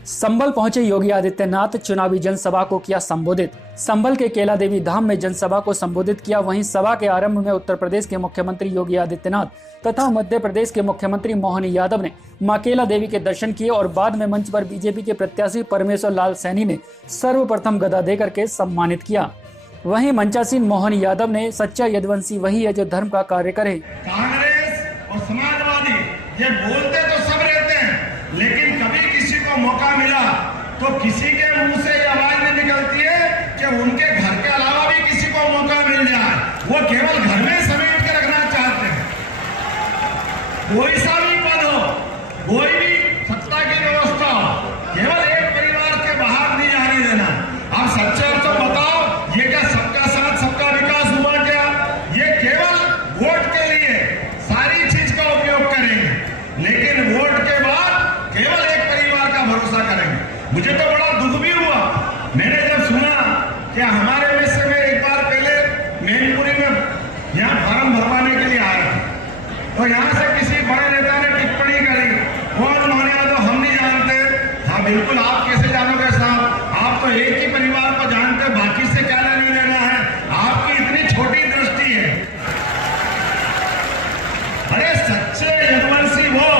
संभल पहुंचे योगी आदित्यनाथ चुनावी जनसभा को किया संबोधित। संभल के केला देवी धाम में जनसभा को संबोधित किया। वहीं सभा के आरंभ में उत्तर प्रदेश के मुख्यमंत्री योगी आदित्यनाथ तथा मध्य प्रदेश के मुख्यमंत्री मोहन यादव ने मां केला देवी के दर्शन किए और बाद में मंच पर बीजेपी के प्रत्याशी परमेश्वर लाल सैनी ने सर्वप्रथम गदा देकर के सम्मानित किया। वहीं मंचासीन मोहन यादव ने सच्चा यदुवंशी वही है जो धर्म का कार्य करे। कांग्रेस और समाजवादी ये बोलते तो सब रहते हैं, लेकिन कभी किसी को मौका मिला तो किसी के मुंह से ये आवाज नहीं निकलती है कि उनके घर के अलावा भी किसी को मौका मिल जाए। वो केवल घर में समेट के रखना चाहते हैं। कोई सा भी पद हो, कोई भी सत्ता की व्यवस्था हो, केवल एक परिवार के बाहर नहीं जाने देना। आप सच्चे और तो बताओ, ये क्या सबका साथ सबका विकास हुआ क्या? ये केवल वोट के लिए सारी चीज का उपयोग करेंगे, लेकिन वोट के बाद केवल एक परिवार का भरोसा करेंगे। मुझे तो बड़ा दुख भी हुआ मैंने जब सुना कि हमारे में से मैं एक बार पहले मैनपुरी में यहाँ फॉर्म भरवाने के लिए आया था, तो यहाँ से किसी बड़े नेता ने टिप्पणी करी, कौन मोहन यादव हम नहीं जानते। हाँ बिल्कुल, आप कैसे जानोगे साहब, आप तो एक ही परिवार को जानते, बाकी से क्या लेना देना है, आपकी इतनी छोटी दृष्टि है। अरे सच्चे यदुवंशी वो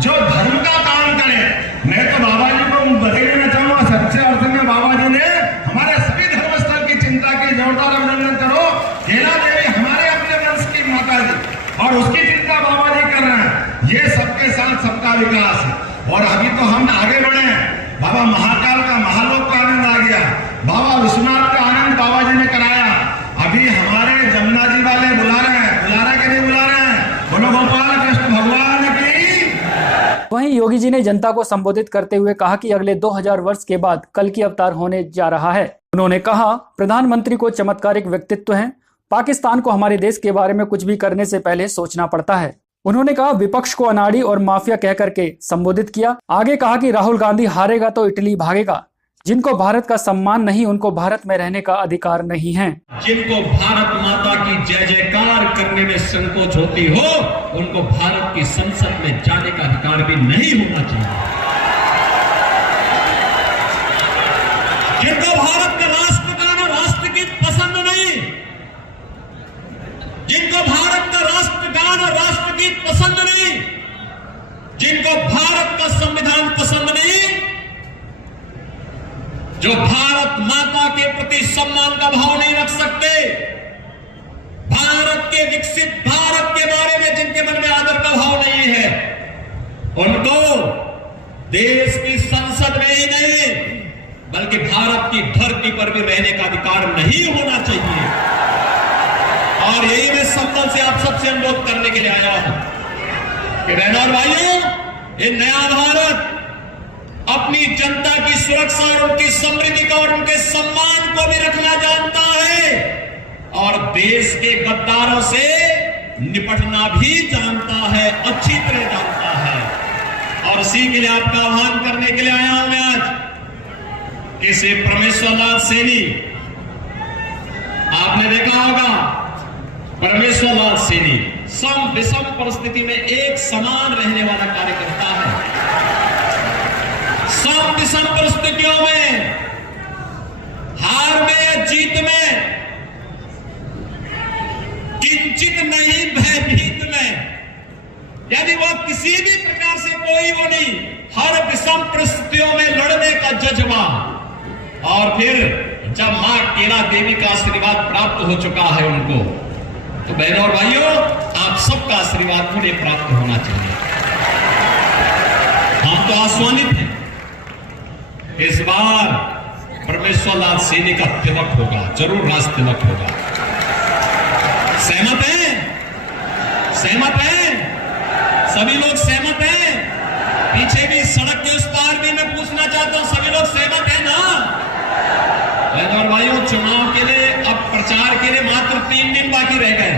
जो धर्म का काम करे। मैं तो बाबा जी को बधाई देना चाहूंगा, सच्चे अर्थ में बाबा जी ने हमारे सभी धर्म स्थल की चिंता की। जोरदार अभिनंदन करो। केला देवी हमारे अपने वंश की माता जी और उसकी चिंता बाबा जी कर रहे हैं। ये सबके साथ सबका विकास है। और अभी तो हम आगे बढ़े हैं। बाबा महाकाल का महालोक का आनंद आ गया, बाबा विश्वनाथ का आनंद बाबा जी ने कराया। अभी हमारे जमुना जी वाले बुला रहे हैं, बुला रहे के नहीं बुला रहे हैं, बोलो गोपाल कृष्ण भगवान की। वहीं योगी जी ने जनता को संबोधित करते हुए कहा कि अगले 2000 वर्ष के बाद कल की अवतार होने जा रहा है। उन्होंने कहा, प्रधानमंत्री को चमत्कारिक व्यक्तित्व है। पाकिस्तान को हमारे देश के बारे में कुछ भी करने से पहले सोचना पड़ता है। उन्होंने कहा, विपक्ष को अनाड़ी और माफिया कह करके संबोधित किया। आगे कहा कि राहुल गांधी हारेगा तो इटली भागेगा। जिनको भारत का सम्मान नहीं, उनको भारत में रहने का अधिकार नहीं है। जिनको भारत माता की जय जयकार करने में संकोच होती हो, उनको भारत की संसद में जाने का अधिकार भी नहीं होना चाहिए। जिनको भारत का राष्ट्रगान और राष्ट्रगीत पसंद नहीं, जिनको भारत का राष्ट्रगान और राष्ट्रगीत पसंद नहीं, जिनको भारत का संविधान पसंद नहीं, जो भारत माता के प्रति सम्मान का भाव नहीं रख सकते, भारत के विकसित भारत के बारे में जिनके मन में आदर का भाव नहीं है, उनको देश की संसद में ही नहीं बल्कि भारत की धरती पर भी रहने का अधिकार नहीं होना चाहिए। और यही मैं संबल से आप सबसे अनुरोध करने के लिए आया हूं कि बहनों और भाइयों, ये नया भारत अपनी जनता की सुरक्षा और उनकी समृद्धि का और उनके सम्मान को भी रखना जानता है और देश के गद्दारों से निपटना भी जानता है, अच्छी तरह जानता है। और इसी के लिए आपका आह्वान करने के लिए आया हूं मैं आज कि श्री परमेश्वर लाल सैनी, आपने देखा होगा परमेश्वर लाल सैनी सम विषम परिस्थिति में एक समान रहने वाला कार्यकर्ता है। सम विषम परिस्थितियों में, हार में या जीत में, किंचित नहीं भयभीत में, यानी वो किसी भी प्रकार से कोई वो नहीं, हर विषम परिस्थितियों में लड़ने का जज्बा। और फिर जब मां केला देवी का आशीर्वाद प्राप्त हो चुका है उनको, तो बहनों और भाइयों, आप सबका आशीर्वाद उन्हें प्राप्त होना चाहिए। हम तो आश्वानित हैं, इस बार परमेश्वर लाल सैनी का तिलक होगा, जरूर राज तिलक होगा। सहमत हैं? सहमत हैं? सभी लोग सहमत हैं? पीछे भी सड़क के उस पार भी मैं पूछना चाहता हूं, सभी लोग सहमत हैं ना? और भाइयों, चुनाव के लिए, अब प्रचार के लिए मात्र 3 दिन बाकी रह गए।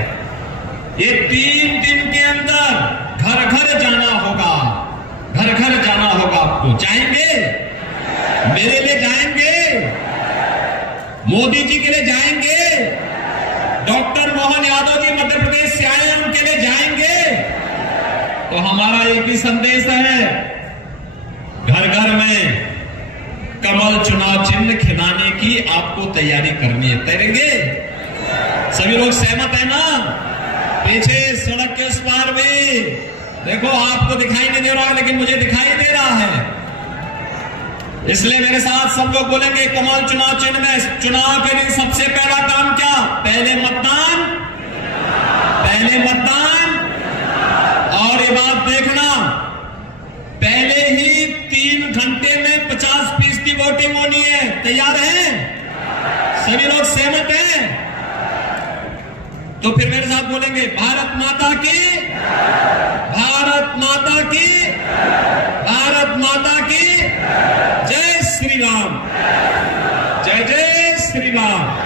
ये 3 दिन के अंदर घर घर जाना होगा, घर घर जाना होगा। आपको जाएंगे? मेरे लिए जाएंगे? मोदी जी के लिए जाएंगे? डॉक्टर मोहन यादव जी मध्य प्रदेश से आए, उनके लिए जाएंगे? तो हमारा एक ही संदेश है, घर घर में कमल चुनाव चिन्ह खिलाने की आपको तैयारी करनी है। तैरेंगे? सभी लोग सहमत है ना? पीछे सड़क के उस पार भी देखो, आपको दिखाई नहीं दे रहा है लेकिन मुझे दिखाई दे रहा है, इसलिए मेरे साथ सब लोग बोलेंगे कमल चुनाव चिन्ह में। चुनाव के दिन सबसे पहला काम क्या? पहले मतदान, पहले मतदान। और ये बात देखना, पहले ही 3 घंटे में 50% वोटिंग होनी है। तैयार है? सभी लोग सहमत हैं? तो फिर मेरे साथ बोलेंगे भारत माता की, भारत माता की, भारत माता की जय श्री राम, जय जय श्री राम।